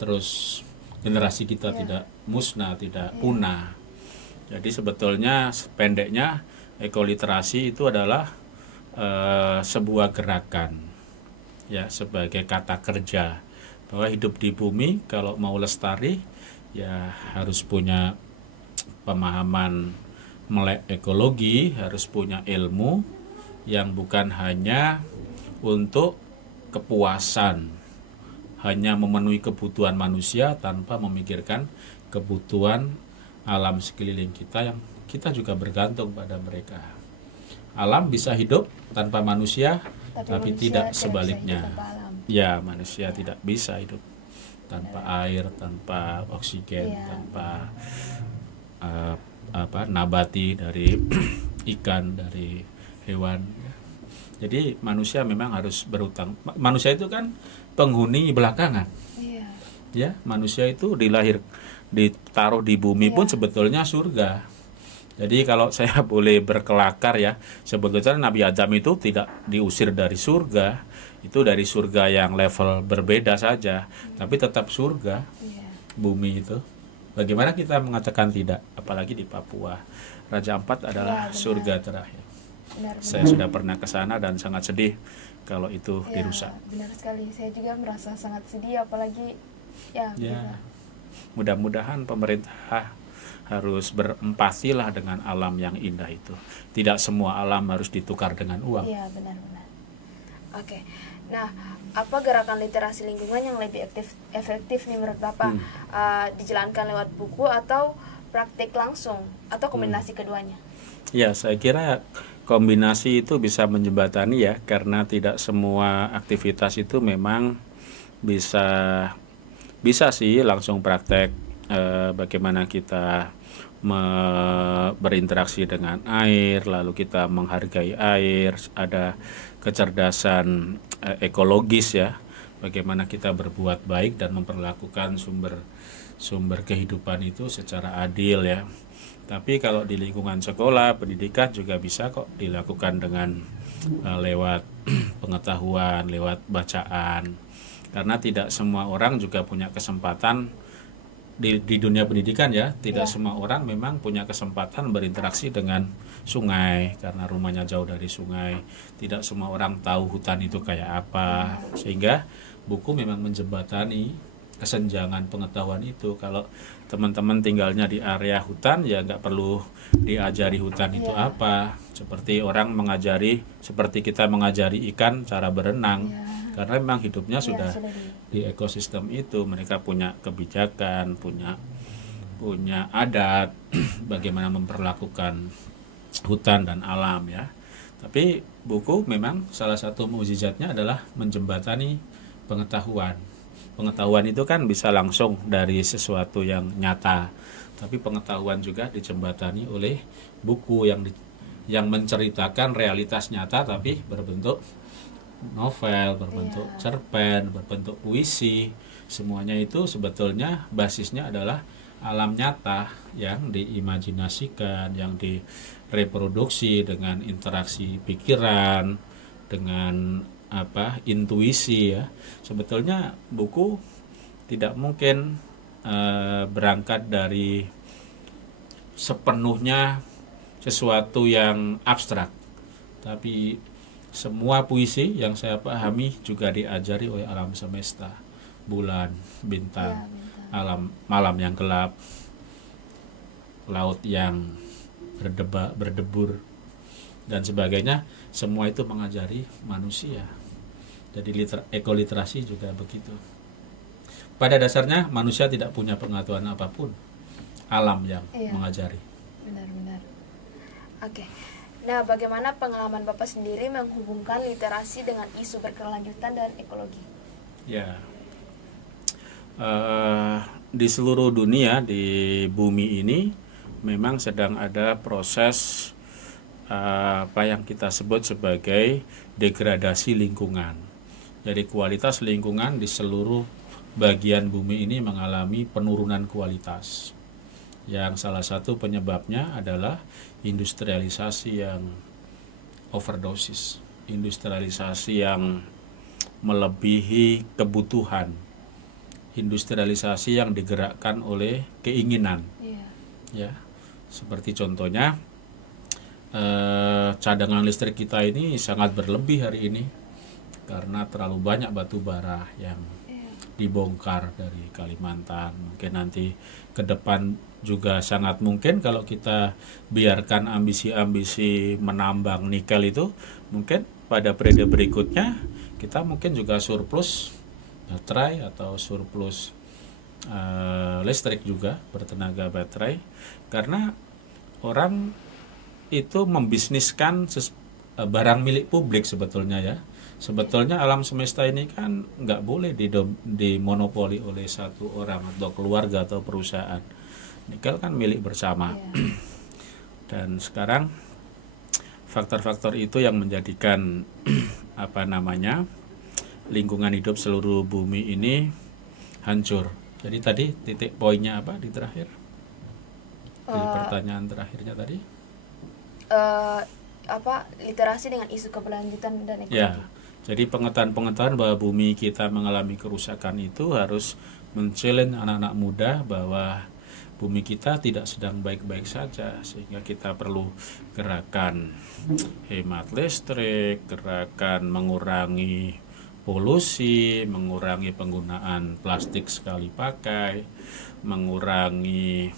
terus, generasi kita tidak musnah, tidak punah. Jadi sebetulnya pendeknya ekoliterasi itu adalah sebuah gerakan, ya, sebagai kata kerja bahwa hidup di bumi kalau mau lestari ya harus punya pemahaman melek ekologi, harus punya ilmu yang bukan hanya untuk kepuasan, hanya memenuhi kebutuhan manusia tanpa memikirkan kebutuhan alam sekeliling kita yang kita juga bergantung pada mereka. Alam bisa hidup tanpa manusia, tapi tidak sebaliknya. Ya, manusia tidak bisa hidup tanpa air, tanpa oksigen, tanpa nabati dari ikan, dari hewan. Jadi manusia memang harus berhutang. Manusia itu kan penghuni belakangan. Ya, manusia itu ditaruh di bumi pun sebetulnya surga. Jadi kalau saya boleh berkelakar ya, sebetulnya Nabi Adam itu tidak diusir dari surga, itu dari surga yang level berbeda saja, tapi tetap surga, bumi itu. Bagaimana kita mengatakan tidak? Apalagi di Papua, Raja Ampat adalah surga terakhir. Saya sudah pernah ke sana dan sangat sedih kalau itu dirusak. Benar sekali, saya juga merasa sangat sedih, apalagi mudah-mudahan pemerintah harus berempati lah dengan alam yang indah itu. Tidak semua alam harus ditukar dengan uang. Iya, benar-benar. Oke. Nah, apa gerakan literasi lingkungan yang lebih efektif nih menurut Bapak? Dijalankan lewat buku atau praktik langsung atau kombinasi keduanya? Ya, saya kira kombinasi itu bisa menjembatani ya, karena tidak semua aktivitas itu memang bisa sih langsung praktek. Bagaimana kita berinteraksi dengan air, lalu kita menghargai air, ada kecerdasan ekologis ya, bagaimana kita berbuat baik dan memperlakukan sumber kehidupan itu secara adil ya. Tapi kalau di lingkungan sekolah, pendidikan juga bisa kok dilakukan dengan lewat pengetahuan, lewat bacaan, karena tidak semua orang juga punya kesempatan di dunia pendidikan ya, tidak semua orang memang punya kesempatan berinteraksi dengan sungai karena rumahnya jauh dari sungai. Tidak semua orang tahu hutan itu kayak apa, sehingga buku memang menjembatani kesenjangan pengetahuan itu. Kalau teman-teman tinggalnya di area hutan ya nggak perlu diajari hutan itu apa, seperti seperti kita mengajari ikan cara berenang, karena memang hidupnya sudah di ekosistem itu. Mereka punya kebijakan, punya adat bagaimana memperlakukan hutan dan alam ya. Tapi buku memang salah satu mukjizatnya adalah menjembatani pengetahuan. Pengetahuan itu kan bisa langsung dari sesuatu yang nyata, tapi pengetahuan juga dijembatani oleh buku yang menceritakan realitas nyata tapi berbentuk novel, berbentuk cerpen, berbentuk puisi. Semuanya itu sebetulnya basisnya adalah alam nyata yang diimajinasikan, yang direproduksi dengan interaksi pikiran, dengan intuisi ya. Sebetulnya buku tidak mungkin berangkat dari sepenuhnya sesuatu yang abstrak, tapi semua puisi yang saya pahami juga diajari oleh alam semesta, bulan, bintang, malam yang gelap, laut yang berdebur, dan sebagainya. Semua itu mengajari manusia. Jadi ekoliterasi juga begitu. Pada dasarnya manusia tidak punya pengetahuan apapun, alam yang mengajari. Benar-benar. Oke. Nah, bagaimana pengalaman Bapak sendiri menghubungkan literasi dengan isu berkelanjutan dan ekologi? Ya, di seluruh dunia, di bumi ini memang sedang ada proses apa yang kita sebut sebagai degradasi lingkungan. Jadi kualitas lingkungan di seluruh bagian bumi ini mengalami penurunan kualitas. Yang salah satu penyebabnya adalah industrialisasi yang overdosis, industrialisasi yang melebihi kebutuhan, industrialisasi yang digerakkan oleh keinginan. Ya, seperti contohnya cadangan listrik kita ini sangat berlebih hari ini karena terlalu banyak batu bara yang dibongkar dari Kalimantan. Mungkin nanti ke depan juga sangat mungkin kalau kita biarkan ambisi-ambisi menambang nikel itu, mungkin pada periode berikutnya kita mungkin juga surplus baterai atau surplus listrik juga, bertenaga baterai, karena orang itu membisniskan barang milik publik sebetulnya ya. Sebetulnya alam semesta ini kan nggak boleh dimonopoli oleh satu orang atau keluarga atau perusahaan. Nikel kan milik bersama. Dan sekarang faktor-faktor itu yang menjadikan lingkungan hidup seluruh bumi ini hancur. Jadi tadi titik poinnya apa di terakhir? Di pertanyaan terakhirnya tadi? Literasi dengan isu keberlanjutan dan ekologi. Ya. Jadi pengetahuan bahwa bumi kita mengalami kerusakan itu harus men-challenge anak-anak muda bahwa bumi kita tidak sedang baik-baik saja, sehingga kita perlu gerakan hemat listrik, gerakan mengurangi polusi, mengurangi penggunaan plastik sekali pakai, mengurangi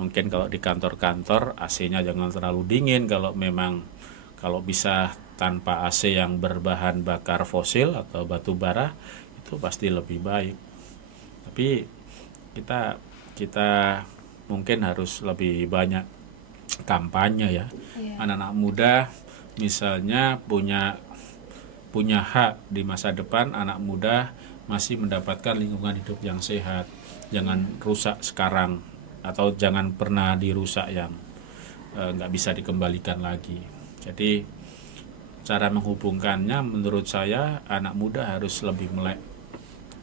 mungkin kalau di kantor-kantor AC-nya jangan terlalu dingin, kalau bisa tanpa AC yang berbahan bakar fosil atau batu bara itu pasti lebih baik. Tapi kita mungkin harus lebih banyak kampanye ya. Anak-anak muda misalnya punya hak di masa depan. Anak muda masih mendapatkan lingkungan hidup yang sehat. Jangan rusak sekarang atau jangan pernah dirusak yang nggak bisa dikembalikan lagi. Jadi cara menghubungkannya menurut saya anak muda harus lebih melek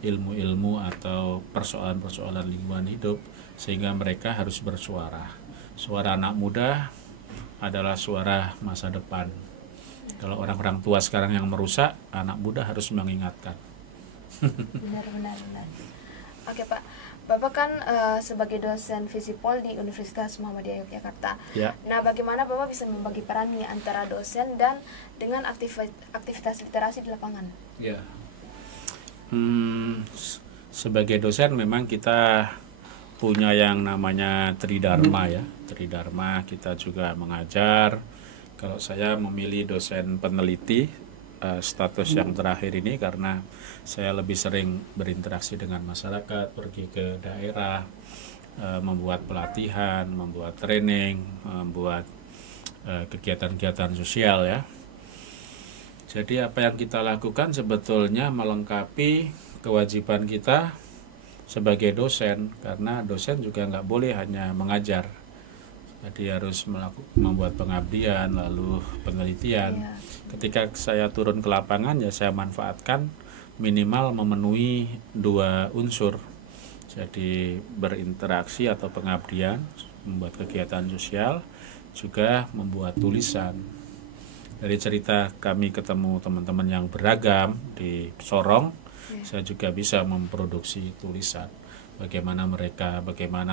ilmu-ilmu atau persoalan-persoalan lingkungan hidup, sehingga mereka harus bersuara. Suara anak muda adalah suara masa depan. Kalau orang-orang tua sekarang yang merusak, anak muda harus mengingatkan. Benar. Oke Pak, Bapak kan sebagai dosen Visipol di Universitas Muhammadiyah Yogyakarta. Ya. Nah, bagaimana Bapak bisa membagi peran nih antara dosen dan dengan aktivitas literasi di lapangan? Ya. Sebagai dosen memang kita punya yang namanya Tridharma ya. Tridharma, kita juga mengajar. Kalau saya memilih dosen peneliti status yang terakhir ini karena saya lebih sering berinteraksi dengan masyarakat, pergi ke daerah, membuat pelatihan, membuat training, membuat kegiatan-kegiatan sosial ya. Jadi apa yang kita lakukan sebetulnya melengkapi kewajiban kita sebagai dosen, karena dosen juga nggak boleh hanya mengajar. Jadi harus membuat pengabdian, lalu penelitian. Ketika saya turun ke lapangan ya saya manfaatkan minimal memenuhi 2 unsur. Jadi berinteraksi atau pengabdian, membuat kegiatan sosial, juga membuat tulisan. Dari cerita kami ketemu teman-teman yang beragam di Sorong, saya juga bisa memproduksi tulisan. Bagaimana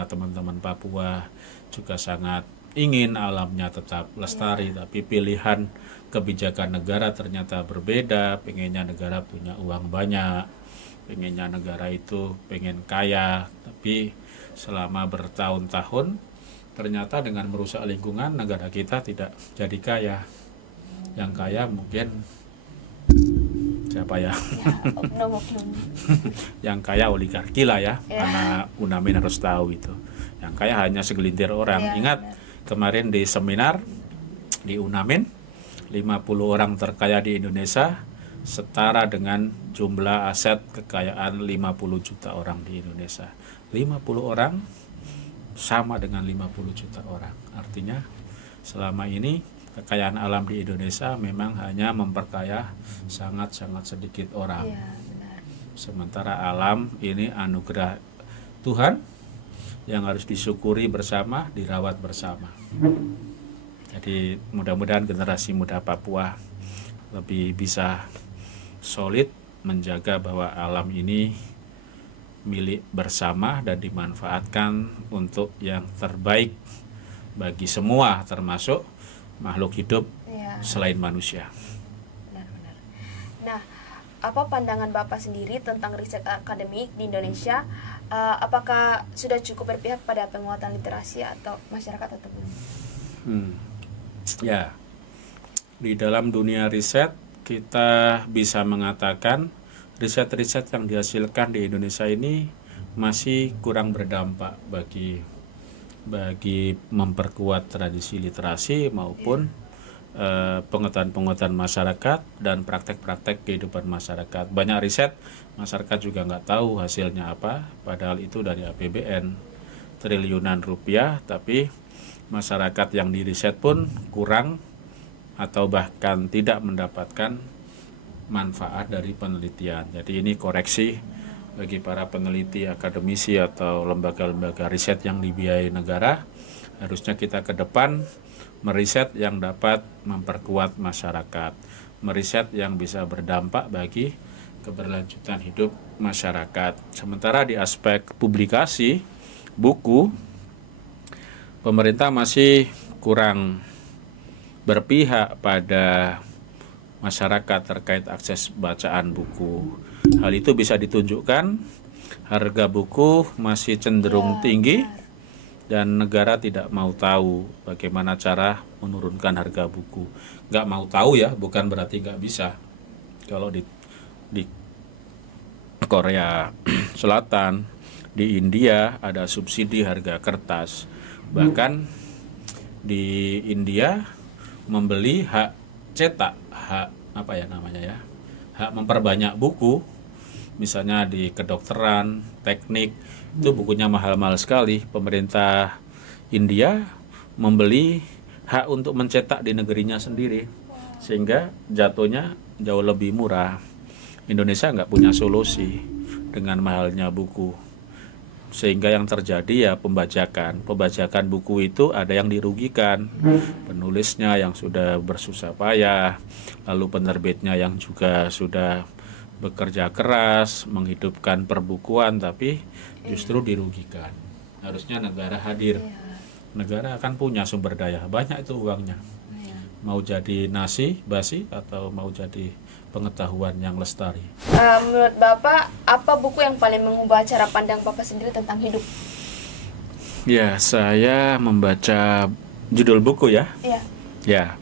teman-teman Papua juga sangat ingin alamnya tetap lestari, tapi pilihan kebijakan negara ternyata berbeda. Pengennya negara punya uang banyak, pengennya negara itu pengen kaya, tapi selama bertahun-tahun ternyata dengan merusak lingkungan negara kita tidak jadi kaya. Yang kaya mungkin siapa ya? Yang kaya oligarki lah ya, karena UNAMIN harus tahu itu. Yang kaya hanya segelintir orang. Ingat kemarin di seminar di UNAMIN, 50 orang terkaya di Indonesia setara dengan jumlah aset kekayaan 50 juta orang di Indonesia. 50 orang sama dengan 50 juta orang. Artinya selama ini kekayaan alam di Indonesia memang hanya memperkaya sangat-sangat sedikit orang. Sementara alam ini anugerah Tuhan yang harus disyukuri bersama, dirawat bersama. Jadi mudah-mudahan generasi muda Papua lebih bisa solid menjaga bahwa alam ini milik bersama dan dimanfaatkan untuk yang terbaik bagi semua, termasuk makhluk hidup selain manusia. Benar-benar. Nah, apa pandangan Bapak sendiri tentang riset akademik di Indonesia? Apakah sudah cukup berpihak pada penguatan literasi atau masyarakat atau belum? Ya, di dalam dunia riset kita bisa mengatakan riset-riset yang dihasilkan di Indonesia ini masih kurang berdampak bagi memperkuat tradisi literasi maupun pengetahuan masyarakat dan praktek-praktek kehidupan masyarakat. Banyak riset masyarakat juga nggak tahu hasilnya apa, padahal itu dari APBN triliunan rupiah, tapi masyarakat yang diriset pun kurang atau bahkan tidak mendapatkan manfaat dari penelitian. Jadi ini koreksi bagi para peneliti, akademisi atau lembaga-lembaga riset yang dibiayai negara. Harusnya kita ke depan meriset yang dapat memperkuat masyarakat, meriset yang bisa berdampak bagi keberlanjutan hidup masyarakat. Sementara di aspek publikasi buku, pemerintah masih kurang berpihak pada masyarakat terkait akses bacaan buku. Hal itu bisa ditunjukkan harga buku masih cenderung tinggi dan negara tidak mau tahu bagaimana cara menurunkan harga buku. Nggak mau tahu ya, bukan berarti nggak bisa. Kalau di Korea Selatan, di India ada subsidi harga kertas. Bahkan di India membeli hak cetak, hak memperbanyak buku, misalnya di kedokteran, teknik, itu bukunya mahal-mahal sekali. Pemerintah India membeli hak untuk mencetak di negerinya sendiri, sehingga jatuhnya jauh lebih murah. Indonesia nggak punya solusi dengan mahalnya buku, sehingga yang terjadi ya pembajakan buku itu ada yang dirugikan, penulisnya yang sudah bersusah payah, lalu penerbitnya yang juga sudah bekerja keras menghidupkan perbukuan, tapi justru dirugikan. Harusnya negara hadir, negara akan punya sumber daya, banyak itu uangnya, mau jadi nasi basi atau mau jadi pengetahuan yang lestari. Menurut Bapak, apa buku yang paling mengubah cara pandang Bapak sendiri tentang hidup? Ya, saya membaca judul buku ya. Iya. Ya,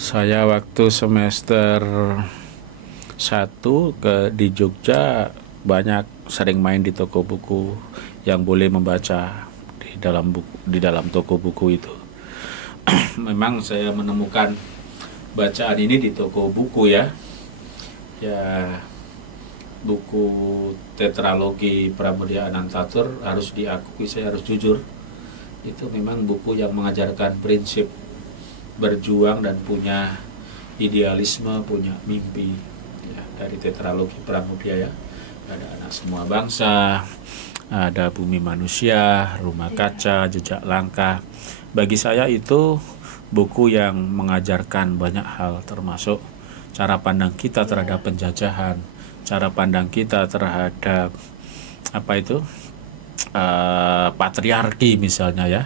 saya waktu semester 1 di Jogja sering main di toko buku yang boleh membaca di dalam toko buku itu. Memang saya menemukan bacaan ini di toko buku ya, buku tetralogi Pramudia Anantatur. Harus diakui, saya harus jujur, itu memang buku yang mengajarkan prinsip berjuang dan punya idealisme, punya mimpi ya, dari tetralogi Pramudia ya. Ada Anak Semua Bangsa, ada Bumi Manusia, Rumah Kaca, Jejak Langkah. Bagi saya itu buku yang mengajarkan banyak hal, termasuk cara pandang kita terhadap penjajahan, cara pandang kita terhadap patriarki misalnya ya.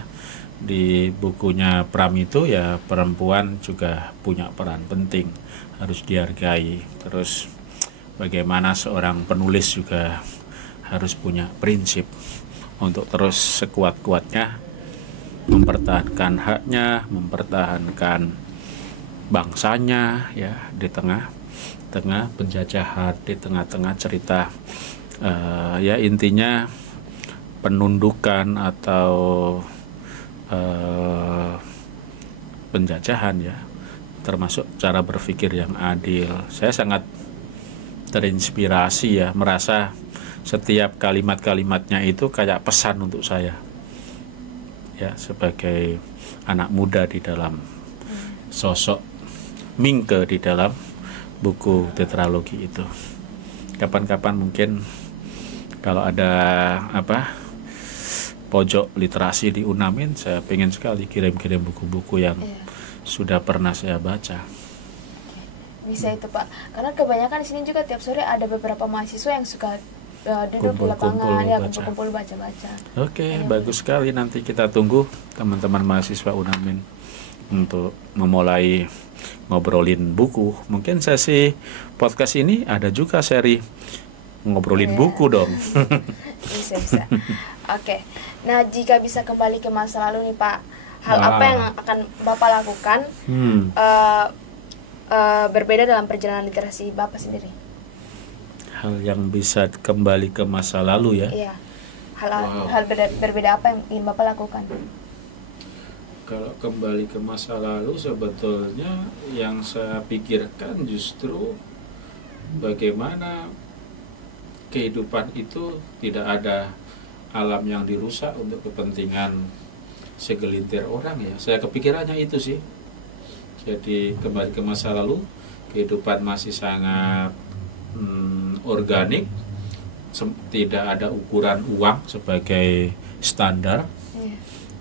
Di bukunya Pram itu ya, perempuan juga punya peran penting, harus dihargai. Terus bagaimana seorang penulis juga harus punya prinsip untuk terus sekuat-kuatnya mempertahankan haknya, mempertahankan bangsanya ya, di tengah penjajahan, di tengah-tengah cerita ya intinya penundukan atau penjajahan ya, termasuk cara berpikir yang adil. Saya sangat terinspirasi ya, merasa setiap kalimat-kalimatnya itu kayak pesan untuk saya ya, sebagai anak muda di dalam sosok Mingke di dalam buku tetralogi itu. Kapan-kapan mungkin kalau ada pojok literasi di Unamin, saya pengen sekali kirim-kirim buku-buku yang sudah pernah saya baca. Bisa itu Pak, karena kebanyakan di sini juga tiap sore ada beberapa mahasiswa yang suka duduk di lapangan ya, kumpul-kumpul baca-baca. Oke, bagus sekali. Nanti kita tunggu teman-teman mahasiswa Unamin untuk memulai ngobrolin buku. Mungkin sesi podcast ini ada juga seri ngobrolin buku dong. Bisa. Oke. Nah, jika bisa kembali ke masa lalu nih Pak, hal apa yang akan Bapak lakukan berbeda dalam perjalanan literasi Bapak sendiri? Hal yang bisa kembali ke masa lalu ya. Iya. Hal berbeda apa yang ingin Bapak lakukan? Kalau kembali ke masa lalu sebetulnya yang saya pikirkan justru bagaimana kehidupan itu tidak ada alam yang dirusak untuk kepentingan segelintir orang ya. Saya kepikirannya itu sih. Jadi kembali ke masa lalu, kehidupan masih sangat organik, tidak ada ukuran uang sebagai standar.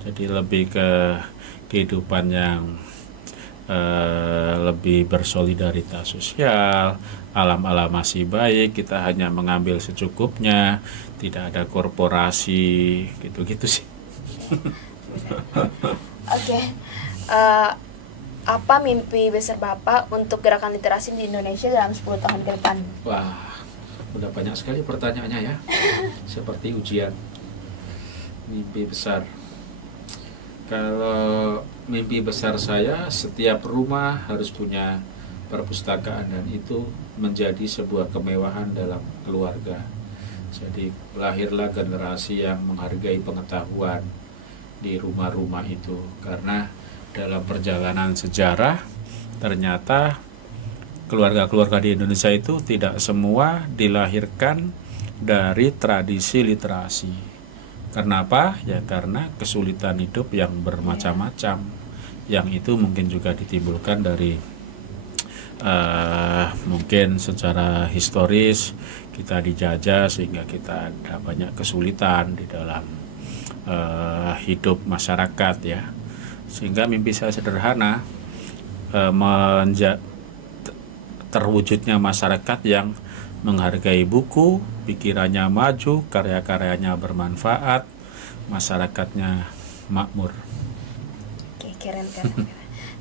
Jadi lebih ke kehidupan yang lebih bersolidaritas sosial, alam-alam masih baik, kita hanya mengambil secukupnya, tidak ada korporasi, gitu-gitu sih. Oke. Apa mimpi besar Bapak untuk gerakan literasi di Indonesia dalam 10 tahun ke depan? Wah, udah banyak sekali pertanyaannya ya. Seperti ujian. Mimpi besar. Kalau mimpi besar saya, setiap rumah harus punya perpustakaan dan itu menjadi sebuah kemewahan dalam keluarga. Jadi lahirlah generasi yang menghargai pengetahuan di rumah-rumah itu. Karena dalam perjalanan sejarah ternyata keluarga-keluarga di Indonesia itu tidak semua dilahirkan dari tradisi literasi. Karena apa? Ya karena kesulitan hidup yang bermacam-macam, yang itu mungkin juga ditimbulkan dari mungkin secara historis kita dijajah sehingga kita ada banyak kesulitan di dalam hidup masyarakat ya. Sehingga mimpi saya sederhana, terwujudnya masyarakat yang menghargai buku, pikirannya maju, karya-karyanya bermanfaat, masyarakatnya makmur. Oke, keren.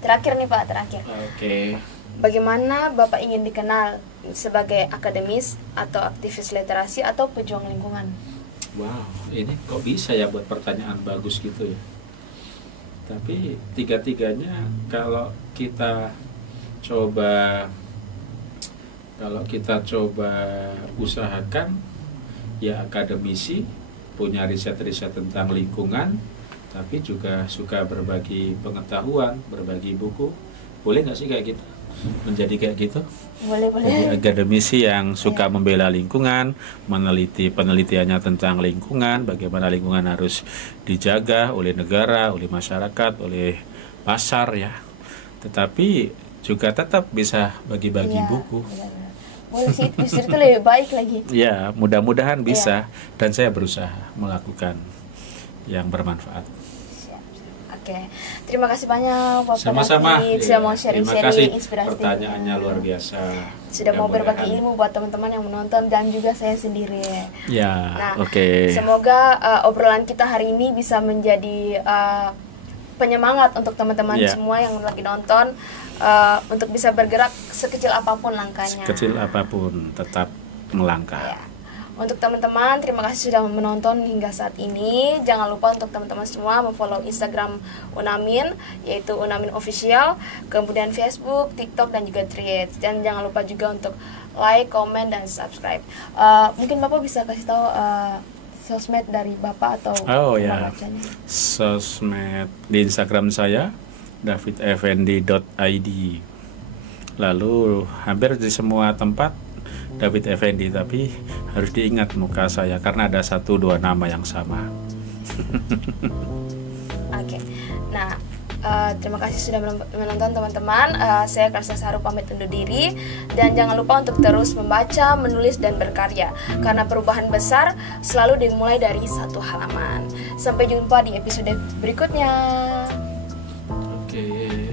Terakhir nih Pak, Oke. Bagaimana Bapak ingin dikenal sebagai akademis atau aktivis literasi atau pejuang lingkungan? Wow, ini kok bisa ya buat pertanyaan bagus gitu ya. Tapi tiga-tiganya kalau kita coba usahakan ya akademisi, punya riset-riset tentang lingkungan, tapi juga suka berbagi pengetahuan, berbagi buku. Boleh nggak sih kayak gitu? Menjadi kayak gitu? Boleh. Jadi akademisi yang suka membela lingkungan, meneliti penelitiannya tentang lingkungan, bagaimana lingkungan harus dijaga oleh negara, oleh masyarakat, oleh pasar ya. Tetapi juga tetap bisa bagi-bagi buku. Benar. Boleh sih, justru itu lebih baik lagi. Ya, mudah-mudahan bisa. Dan saya berusaha melakukan yang bermanfaat. Oke, terima kasih banyak Bapak Sama-sama. sudah mau sharing-sharing inspirasi. Pertanyaannya luar biasa. Sudah mau berbagi ilmu buat teman-teman yang menonton dan juga saya sendiri. Ya, nah, oke. Semoga obrolan kita hari ini bisa menjadi penyemangat untuk teman-teman semua yang lagi nonton untuk bisa bergerak sekecil apapun langkahnya. Sekecil apapun tetap melangkah. Ya. Untuk teman-teman, terima kasih sudah menonton hingga saat ini. Jangan lupa untuk teman-teman semua memfollow Instagram Unamin, yaitu Unamin Official, kemudian Facebook, TikTok, dan juga Threads. Dan jangan lupa juga untuk like, comment, dan subscribe. Mungkin Bapak bisa kasih tahu sosmed dari Bapak atau bacanya? Sosmed di Instagram saya davideffendi.id. Lalu hampir di semua tempat David Effendi, tapi harus diingat muka saya karena ada 1-2 nama yang sama. Oke. Nah, terima kasih sudah menonton teman-teman. Saya Karsa Saru pamit undur diri dan jangan lupa untuk terus membaca, menulis dan berkarya karena perubahan besar selalu dimulai dari satu halaman. Sampai jumpa di episode berikutnya. Oke.